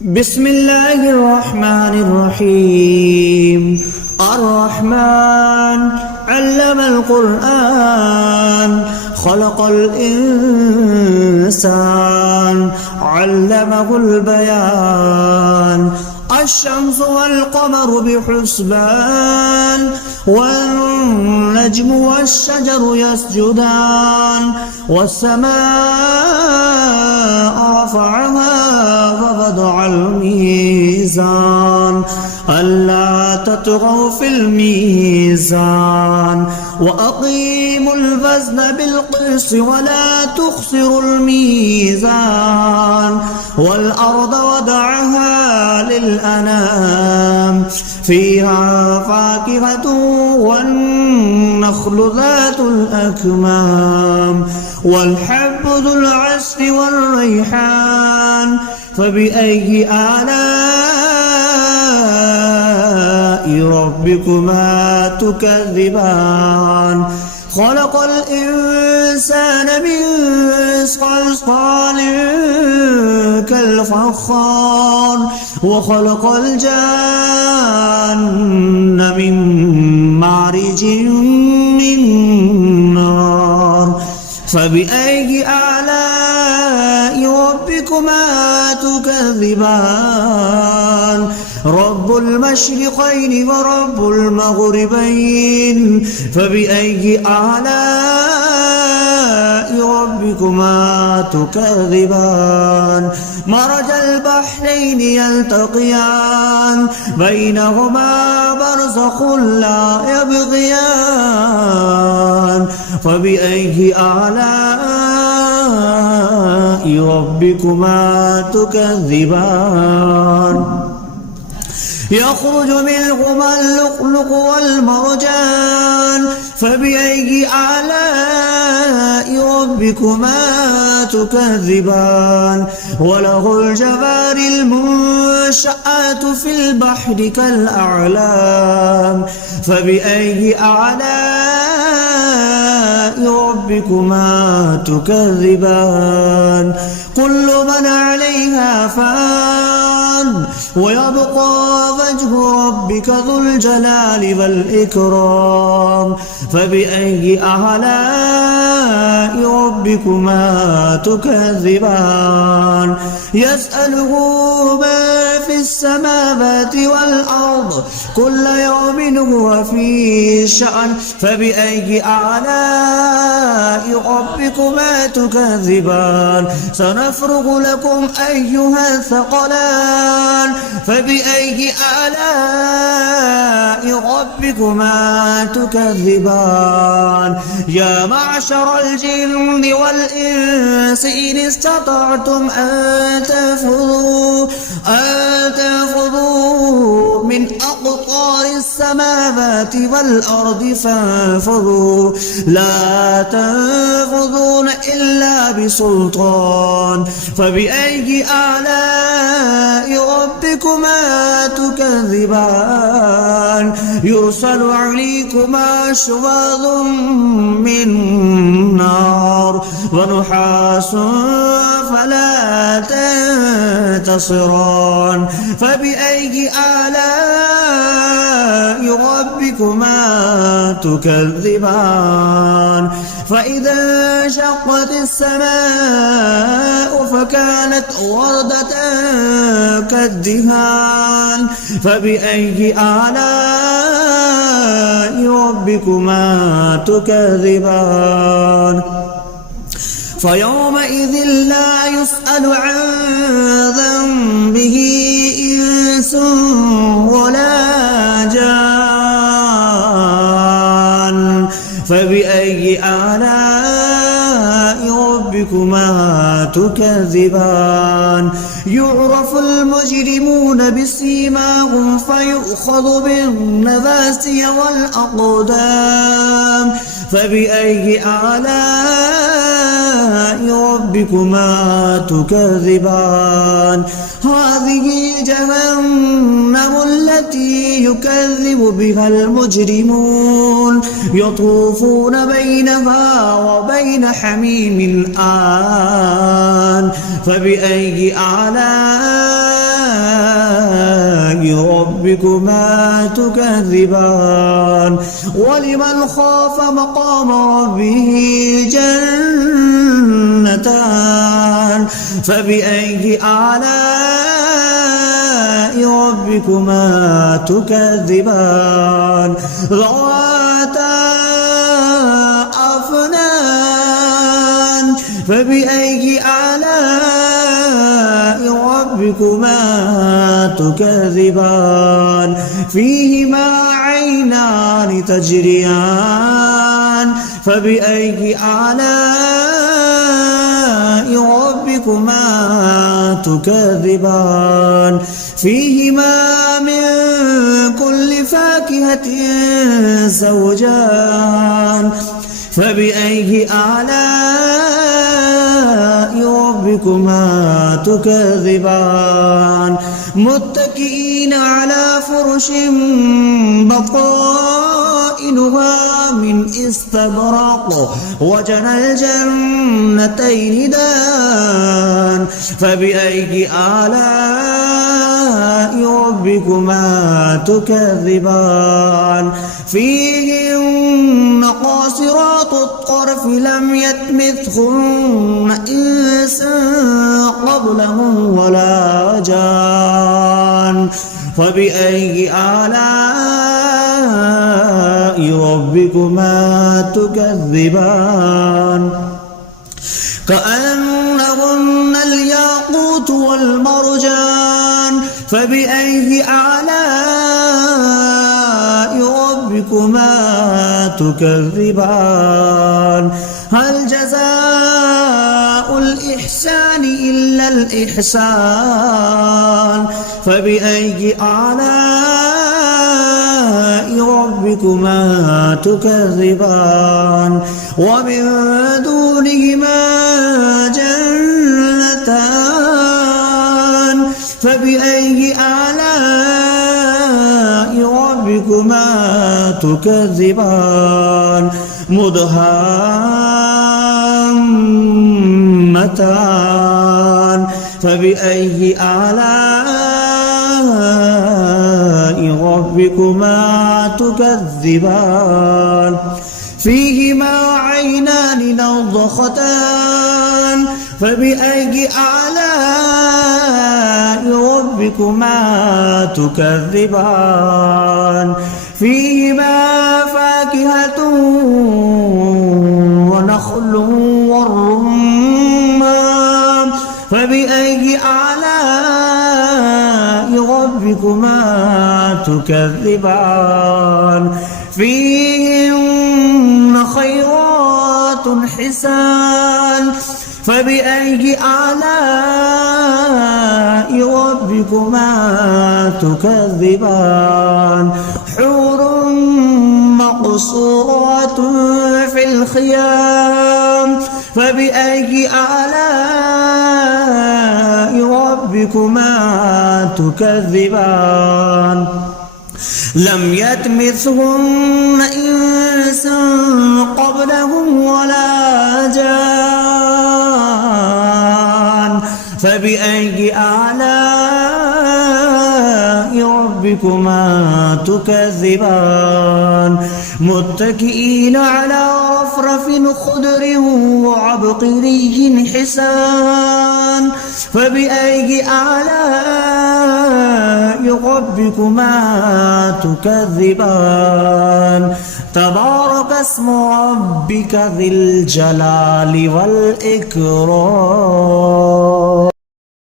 بسم الله الرحمن الرحيم. الرحمن علم القرآن خلق الإنسان علمه البيان. الشمس والقمر بحسبان والنجم والشجر يسجدان والسماء رفعها ووضع الميزان ألا تطغوا في الميزان وأقيموا الوزن بالقسط ولا تخسروا الميزان والأرض وضعها للأنام فيها فاكهة والنخل ذات الأكمام والحب ذو العصف والريحان فبأي آلاء ربكما تكذبان. خلق الإنسان من صلصال كالفخار وخلق الجان من مارج من نار فبأي آلاء ربكما تكذبان. رب المشرقين ورب المغربين فبأي آلاء ربكما تكذبان. مرج البحرين يلتقيان بينهما برزخ لا يبغيان فبأي آلاء ربكما تكذبان. يخرج منهما اللؤلؤ والمرجان فبأي آلاء ربكما تكذبان. وله الجوار المنشآت في البحر كالأعلام فبأي آلاء ربكما تكذبان. كل من عليها فان ويبقى وجه ربك ذو الجلال والإكرام فبأي آلاء ربكما تكذبان. يسأله ما في السماوات والأرض كل يوم هو في شأن فبأي آلاء ربكما تكذبان. سنفرغ لكم أيها الثقلان فبأي آلاء ربكما تكذبان. يا معشر الجن والإنس إن استطعتم أن تنفذوا من أقطار السماوات والأرض فانفذوا لا تنفذون إلا بسلطان فبأي آلاء ربكما تكذبان. يرسل عليكما شواظ من نار ونحاس فلا تنتصران فبأي آلاء ربكما تكذبان. فإذا انشقت السماء فكانت وردة كالدهان فبأي آلاء ربكما تكذبان. فيومئذ لا يسأل عن ذنبه إنس ولا جان فبأي آلاء ربكما تكذبان. يعرف المجرمون بسيماهم فيؤخذ بالنواسي والأقدام فبأي آلاء ربكما تكذبان. هذه جهنم التي يكذب بها المجرمون يطوفون بينها وبين حميم آن فبأي آلاء ربكما تكذبان ولمن خاف مقام ربه جنتان فبأي آلاء ربكما تكذبان ذواتا أفنان فبأي آلاء ربكما تكذبان فيهما عينان تجريان فبأي آلاء ربكما تكذبان فيهما من كل فاكهة زوجان فبأي آلاء ربكما تكذبان متكئين على فرش بطائنها من استبرق وجنى الجنتين دان فبأي آلاء ربكما تكذبان فيهن قاصرات الطرف لم يطمثهن إنس قبلهم ولا جان فبأي آلاء ربكما تكذبان كأنهن الياقوت والمرجان فبأي آلاء ربكما تكذبان هل جزاء الإحسان إلا الإحسان فبأي آلاء ربكما تكذبان ومن دونهما جنتان فبأي آلاء ربكما تكذبان مدهامتان فبأي آلاء ربكما تكذبان فيهما عينان نضختان فبأي آلاء ربكما تكذبان فيهما فاكهة ونخل والرمان فبأي آلاء ربكما تكذبان فيهن خيرات حسان فبأي آلاء ربكما تكذبان حور مقصورات في الخيام فبأي آلاء ربكما تكذبان لم يطمثهن إنس قبلهم ولا جان فبأي آلاء ربكما تكذبان متكئين على رفرف خضر وعبقري حسان فبأي آلاء ربكما تكذبان تبارك اسم ربك ذي الجلال والإكرام.